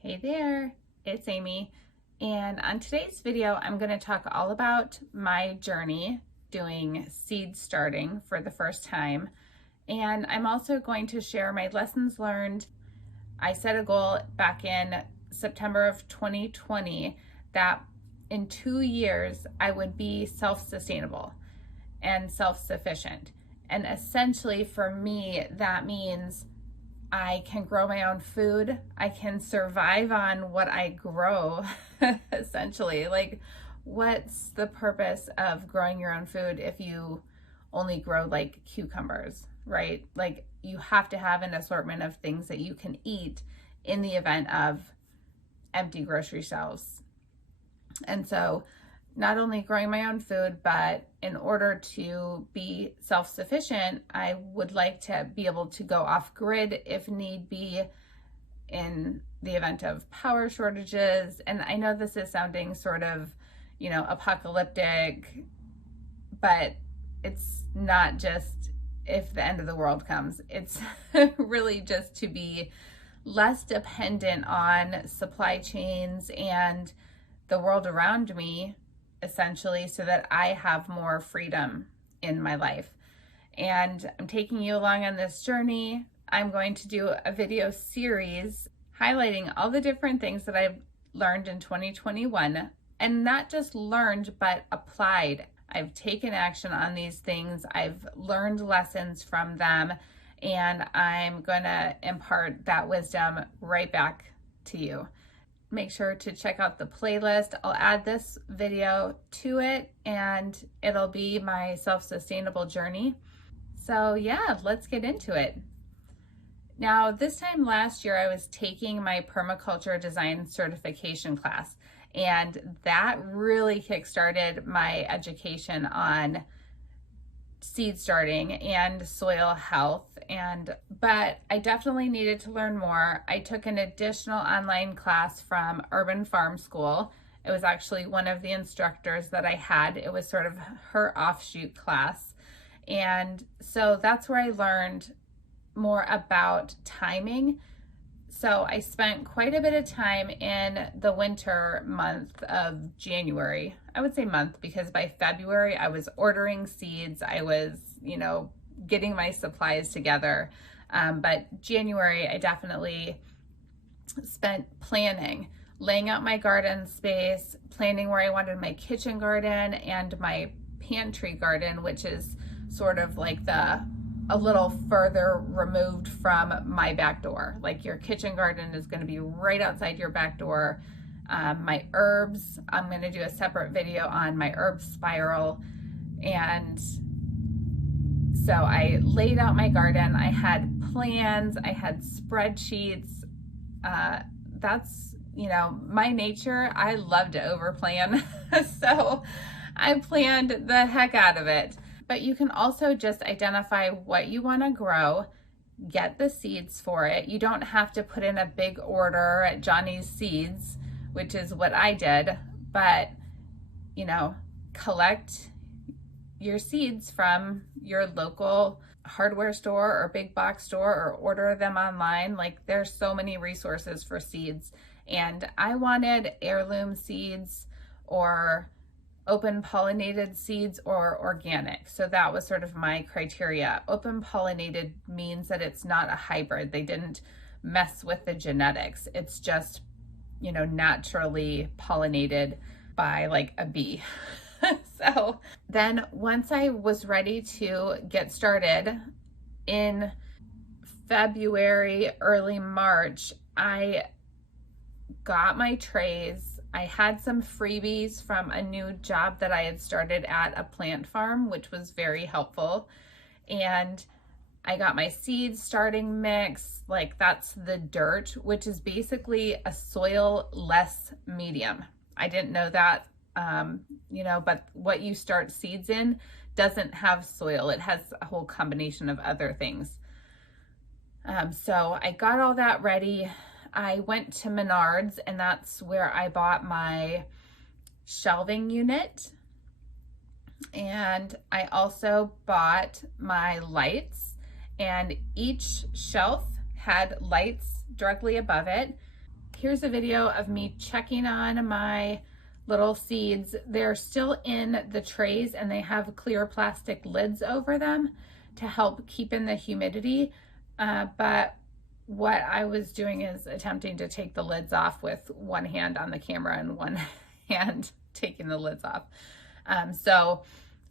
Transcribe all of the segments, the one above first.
Hey there, it's Amy, and on today's video I'm going to talk all about my journey doing seed starting for the first time, and I'm also going to share my lessons learned. I set a goal back in September of 2020 that in 2 years I would be self-sustainable and self-sufficient, and essentially for me that means I can grow my own food. I can survive on what I grow, essentially. Like, what's the purpose of growing your own food if you only grow like cucumbers, right? Like, you have to have an assortment of things that you can eat in the event of empty grocery shelves. And so not only growing my own food, but in order to be self-sufficient, I would like to be able to go off grid if need be in the event of power shortages. And I know this is sounding sort of, apocalyptic, but it's not just if the end of the world comes. It's really just to be less dependent on supply chains and the world around me, essentially, so that I have more freedom in my life. And I'm taking you along on this journey. I'm going to do a video series highlighting all the different things that I've learned in 2021, and not just learned, but applied. I've taken action on these things. I've learned lessons from them, and I'm going to impart that wisdom right back to you. Make sure to check out the playlist. I'll add this video to it and it'll be my self-sustainable journey. So yeah, let's get into it. Now, this time last year, I was taking my permaculture design certification class, and that really kickstarted my education on seed starting and soil health. But I definitely needed to learn more. I took an additional online class from Urban Farm School. It was actually one of the instructors that I had. It was sort of her offshoot class. And so that's where I learned more about timing. So I spent quite a bit of time in the winter month of January. I would say month because by February I was ordering seeds. I was, getting my supplies together. But January I definitely spent planning, laying out my garden space, planning where I wanted my kitchen garden and my pantry garden, which is sort of like a little further removed from my back door. Like, your kitchen garden is going to be right outside your back door. My herbs, I'm going to do a separate video on my herb spiral. And so I laid out my garden. I had plans, I had spreadsheets. That's, my nature. I love to overplan. So I planned the heck out of it. But you can also just identify what you want to grow, get the seeds for it. You don't have to put in a big order at Johnny's Seeds, which is what I did, but, collect your seeds from your local hardware store or big box store, or order them online. Like, there's so many resources for seeds. And I wanted heirloom seeds or open pollinated seeds or organic. So that was sort of my criteria. Open pollinated means that it's not a hybrid. They didn't mess with the genetics. It's just, naturally pollinated by like a bee. So then once I was ready to get started in February, early March, I got my trays. I had some freebies from a new job that I had started at a plant farm, which was very helpful. And I got my seed starting mix, like that's the dirt, which is basically a soil-less medium. I didn't know that, but what you start seeds in doesn't have soil. It has a whole combination of other things. So I got all that ready. I went to Menards, and that's where I bought my shelving unit. And I also bought my lights, and each shelf had lights directly above it. Here's a video of me checking on my little seeds. They're still in the trays and they have clear plastic lids over them to help keep in the humidity. But what I was doing is attempting to take the lids off with one hand on the camera and one hand taking the lids off. So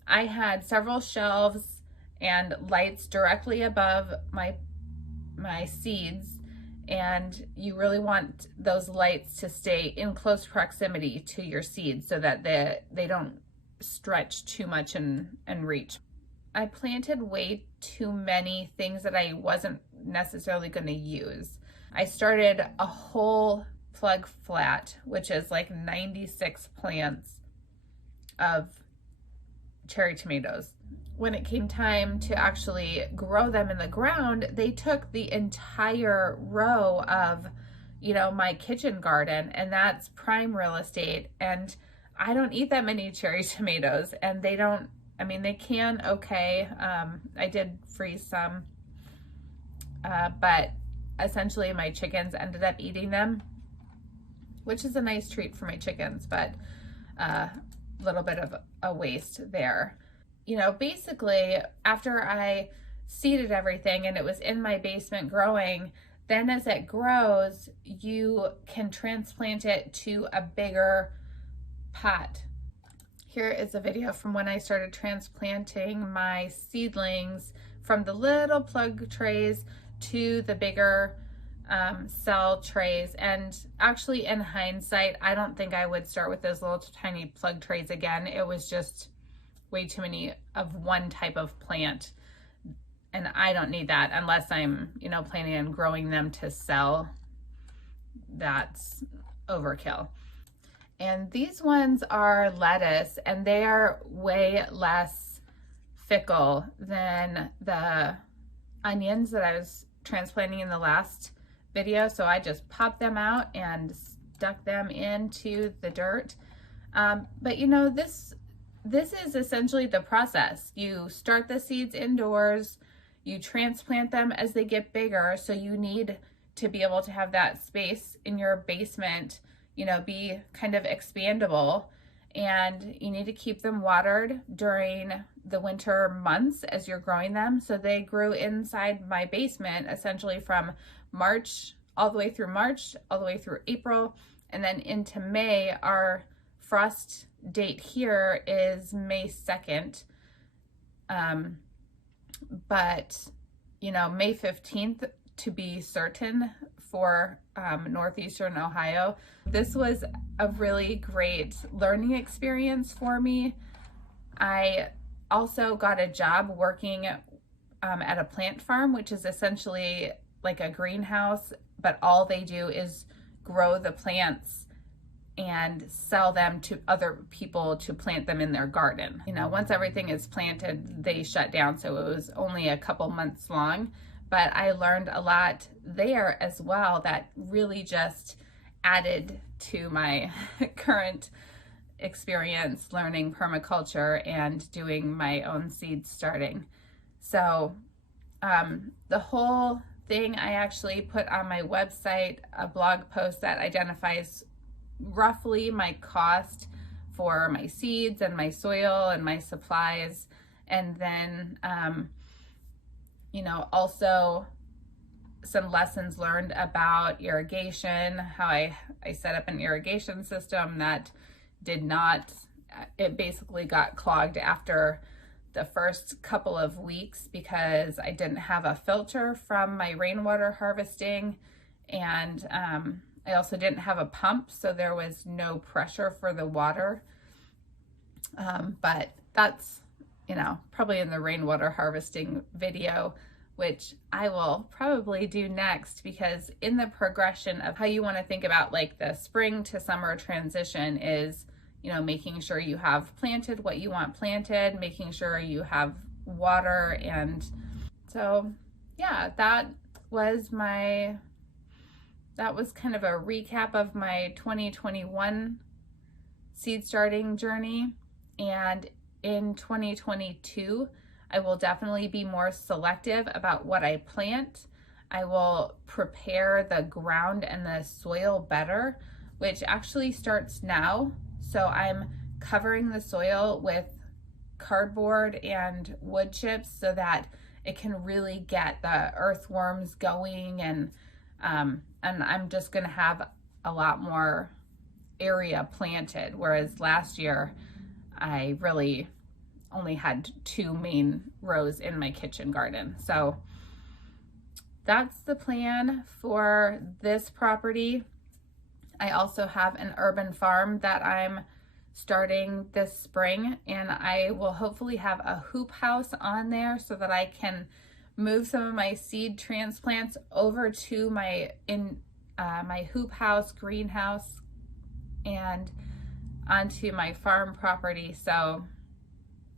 I had several shelves and lights directly above my seeds, and you really want those lights to stay in close proximity to your seeds so that they don't stretch too much and reach. I planted way too many things that I wasn't necessarily going to use. I started a whole plug flat, which is like 96 plants of cherry tomatoes. When it came time to actually grow them in the ground, they took the entire row of, my kitchen garden, and that's prime real estate. And I don't eat that many cherry tomatoes, and they can okay. I did freeze some, but essentially my chickens ended up eating them, which is a nice treat for my chickens, but a little bit of a waste there. Basically after I seeded everything and it was in my basement growing, then as it grows, you can transplant it to a bigger pot. Here is a video from when I started transplanting my seedlings from the little plug trays to the bigger cell trays. And actually, in hindsight, I don't think I would start with those little tiny plug trays again. It was just way too many of one type of plant, and I don't need that unless I'm planning on growing them to sell. That's overkill. And these ones are lettuce, and they are way less fickle than the onions that I was transplanting in the last video. So I just popped them out and stuck them into the dirt. But this is essentially the process. You start the seeds indoors, you transplant them as they get bigger. So you need to be able to have that space in your basement, be kind of expandable, and you need to keep them watered during the winter months as you're growing them. So they grew inside my basement essentially from March all the way through April, and then into May. Our frost date here is May 2nd. But May 15th to be certain for northeastern Ohio. This was a really great learning experience for me. I also got a job working at a plant farm, which is essentially like a greenhouse, but all they do is grow the plants and sell them to other people to plant them in their garden. Once everything is planted, they shut down, so it was only a couple months long. But I learned a lot there as well that really just added to my current experience learning permaculture and doing my own seed starting. So the whole thing I actually put on my website, a blog post that identifies roughly my cost for my seeds and my soil and my supplies, and then also some lessons learned about irrigation, how I set up an irrigation system that it basically got clogged after the first couple of weeks because I didn't have a filter from my rainwater harvesting, and I also didn't have a pump, so there was no pressure for the water. But that's, probably in the rainwater harvesting video, which I will probably do next, because in the progression of how you want to think about like the spring to summer transition is, making sure you have planted what you want planted, making sure you have water. And so, yeah, that was kind of a recap of my 2021 seed starting journey. And in 2022, I will definitely be more selective about what I plant. I will prepare the ground and the soil better, which actually starts now. So I'm covering the soil with cardboard and wood chips so that it can really get the earthworms going, and I'm just gonna have a lot more area planted, whereas last year I really only had 2 main rows in my kitchen garden. So that's the plan for this property. I also have an urban farm that I'm starting this spring, and I will hopefully have a hoop house on there so that I can move some of my seed transplants over to my hoop house, greenhouse, and onto my farm property. So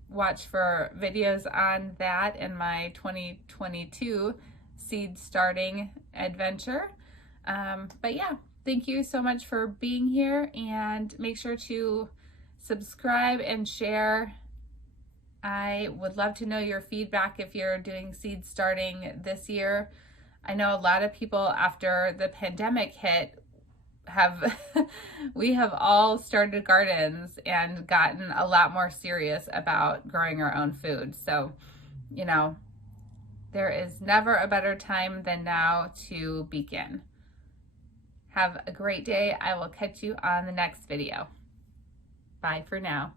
watch for videos on that in my 2022 seed starting adventure. But yeah, thank you so much for being here, and make sure to subscribe and share. I would love to know your feedback if you're doing seed starting this year. I know a lot of people after the pandemic hit we have all started gardens and gotten a lot more serious about growing our own food. So, you know, there is never a better time than now to begin. Have a great day. I will catch you on the next video. Bye for now.